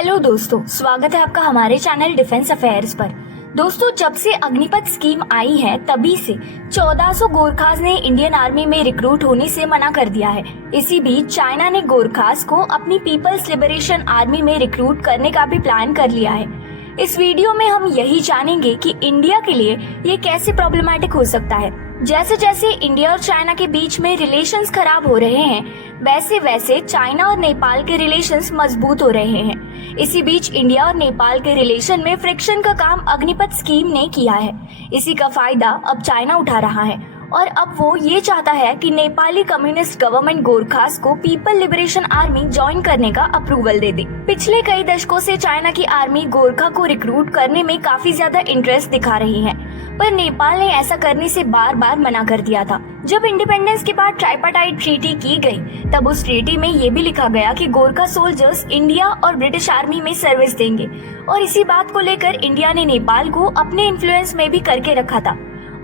Hello दोस्तों, स्वागत है आपका हमारे चैनल डिफेंस अफेयर्स पर। दोस्तों, जब से अग्निपथ स्कीम आई है तभी से 1400 गोरखास ने इंडियन आर्मी में रिक्रूट होने से मना कर दिया है। इसी बीच चाइना ने गोरखास को अपनी पीपल्स लिबरेशन आर्मी में रिक्रूट करने का भी प्लान कर लिया है। इस वीडियो में हम यही जानेंगे कि इंडिया के लिए ये कैसे प्रॉब्लमैटिक हो सकता है। जैसे जैसे इंडिया और चाइना के बीच में रिलेशंस खराब हो रहे हैं, वैसे वैसे चाइना और नेपाल के रिलेशंस मजबूत हो रहे हैं। इसी बीच इंडिया और नेपाल के रिलेशन में फ्रिक्शन का काम अग्निपथ स्कीम ने किया है। इसी का फायदा अब चाइना उठा रहा है और अब वो ये चाहता है कि नेपाली कम्युनिस्ट गवर्नमेंट गोरखास को पीपल लिबरेशन आर्मी ज्वाइन करने का अप्रूवल दे दे। पिछले कई दशकों से चाइना की आर्मी गोरखा को रिक्रूट करने में काफी ज्यादा इंटरेस्ट दिखा रही है, पर नेपाल ने ऐसा करने से बार बार मना कर दिया था। जब इंडिपेंडेंस के बाद ट्राइपार्टाइट ट्रीटी की गई, तब उस ट्रीटी में ये भी लिखा गया कि गोरखा सोल्जर्स इंडिया और ब्रिटिश आर्मी में सर्विस देंगे और इसी बात को लेकर इंडिया ने नेपाल को अपने इन्फ्लुएंस में भी करके रखा था।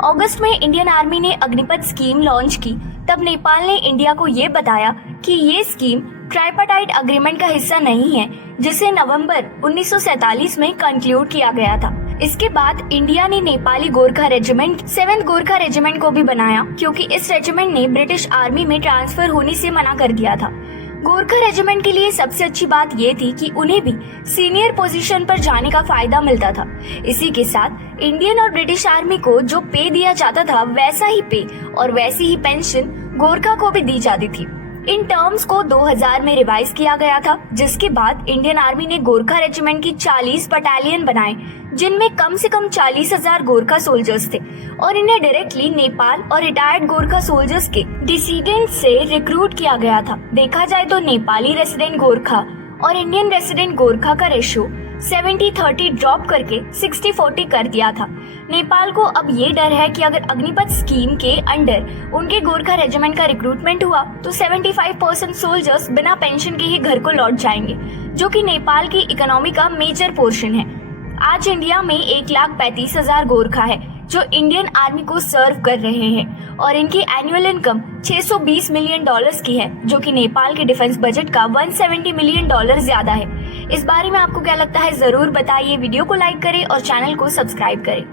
अगस्त में इंडियन आर्मी ने अग्निपथ स्कीम लॉन्च की, तब नेपाल ने इंडिया को ये बताया कि ये स्कीम ट्राइपार्टाइट अग्रीमेंट का हिस्सा नहीं है, जिसे नवंबर 1947 में कंक्लूड किया गया था। इसके बाद इंडिया ने Nepali Gorkha regiment 7th Gorkha regiment को भी बनाया, क्योंकि इस रेजिमेंट ने ब्रिटिश आर्मी में ट्रांसफर होने से मना कर दिया था। गोरखा रेजिमेंट के लिए सबसे अच्छी बात ये थी कि उन्हें भी सीनियर पोजीशन पर जाने का फायदा मिलता था। इसी के साथ इंडियन और ब्रिटिश आर्मी को जो पे दिया जाता था, वैसा ही पे और वैसी ही पेंशन गोरखा को भी दी जाती थी। इन टर्म्स को 2000 में रिवाइज किया गया था, जिसके बाद इंडियन आर्मी ने गोरखा रेजिमेंट की 40 बटालियन बनाए, जिनमें कम से कम 40,000 गोरखा सोल्जर्स थे और इन्हें डायरेक्टली नेपाल और रिटायर्ड गोरखा सोल्जर्स के डिसीडेंट से रिक्रूट किया गया था। देखा जाए तो नेपाली रेसिडेंट गोरखा और इंडियन रेसिडेंट गोरखा का रेशियो 70-30 ड्रॉप करके 60-40 कर दिया था। नेपाल को अब ये डर है कि अगर अग्निपथ स्कीम के अंडर उनके गोरखा रेजिमेंट का रिक्रूटमेंट हुआ तो 75% सोल्जर्स बिना पेंशन के ही घर को लौट जाएंगे, जो कि नेपाल की इकोनॉमी का मेजर पोर्शन है। आज इंडिया में 1,35,000 गोरखा है जो इंडियन आर्मी को सर्व कर रहे हैं और इनकी एनुअल इनकम $620 मिलियन की है, जो कि नेपाल के डिफेंस बजट का $170 मिलियन ज्यादा है। इस बारे में आपको क्या लगता है, जरूर बताइए। वीडियो को लाइक करें और चैनल को सब्सक्राइब करें।